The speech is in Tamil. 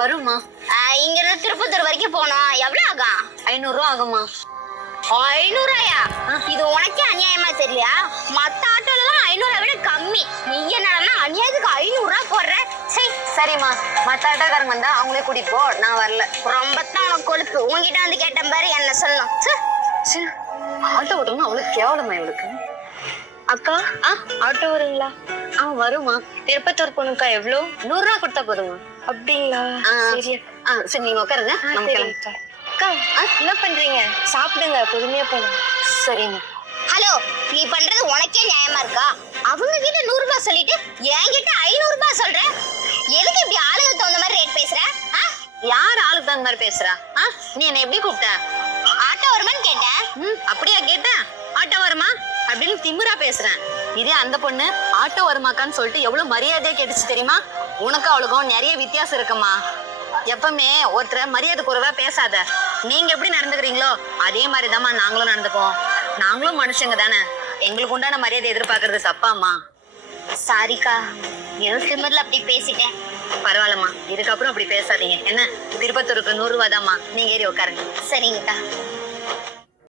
வரும்மா. இங்க இருந்து திருப்பத்தூர் வரைக்கும் போனோம். எவ்வளவு ஆகும்? 500 ரூபா ஆகுமா? 500 இது உனக்கே அநியாயமா தெரியலையா? மத்த ஆட்டோல எல்லாம் 500 விட கம்மி. நீ என்னடா அநியாயத்துக்கு 500 ரூபா போடுற? சரி சரிம்மா, மத்த ஆட்டோக்காரங்க வந்தா அவங்களே கூட்டிட்டு போ, நான் வரல. ரொம்ப தான் உனக்கு கொழுப்பு. உங்ககிட்ட வந்து கேட்டேன் பாரு, என்ன சொல்லணும். ஆட்டோ ஓட்டணும் அவ்வளவு கேவலமா இவளுக்கு. அக்கா ஆட்டோ வருங்களா? வருமா. திருப்பத்தூர் போகணுக்கா. எவ்வளோ? 100 ரூபா கொடுத்தா போதுமா? அப்படிங்களா? சரி சரி, நீங்க உட்காருங்க. நம்ம கிளம்பு. அக்கா என்ன பண்றீங்க? சாப்பிடுங்க, பொறுமையா போலாம். சரிம்மா. ஹலோ, நீ பண்றது உனக்கே நியாயமா இருக்கா? அவங்க கிட்ட 100 ரூபாய் சொல்லிட்டு என்கிட்ட 500 ரூபாய் சொல்ற? எதுக்கு இப்படி ஆளுங்க தகுந்த மாதிரி ரேட் பேசுற? யார் ஆளுக்கு தகுந்த மாதிரி பேசுறா? நீ என்ன எப்படி கூப்பிட்ட? ஆட்டோ வருமான்னு கேட்டேன். அப்படியா கேட்டேன்? ஆட்டோ வருமா அப்படின்னு திமிரா பேசுறேன். இதே அந்த பொண்ணு ஆட்டோ வருமாக்கான்னு சொல்லிட்டு எவ்வளவு மரியாதையா கேட்டுச்சு தெரியுமா? உனக்கு அவளுக்கும் நிறைய வித்தியாசம் இருக்குமா. எப்பவுமே ஒருத்தரை மரியாதை குறைவா பேசாத. நீங்க எப்படி நடந்துக்கிறீங்களோ அதே மாதிரிதாம்மா நாங்களும் நடந்துப்போம். நாங்களும் மனுஷங்க தானே. எங்களுக்கு உண்டான மரியாதை எதிர்பார்க்கறது தப்பாம்மா. சாரிக்கா, ஏதோ திமிர்ல அப்படி பேசிட்டேன். பரவாயில்லம்மா, இதுக்கப்புறம் அப்படி பேசாதீங்க என்ன. திருப்பத்தூருக்கு 100 ரூபா தாம்மா. நீங்க ஏறி உட்காருங்க. சரிங்கக்கா.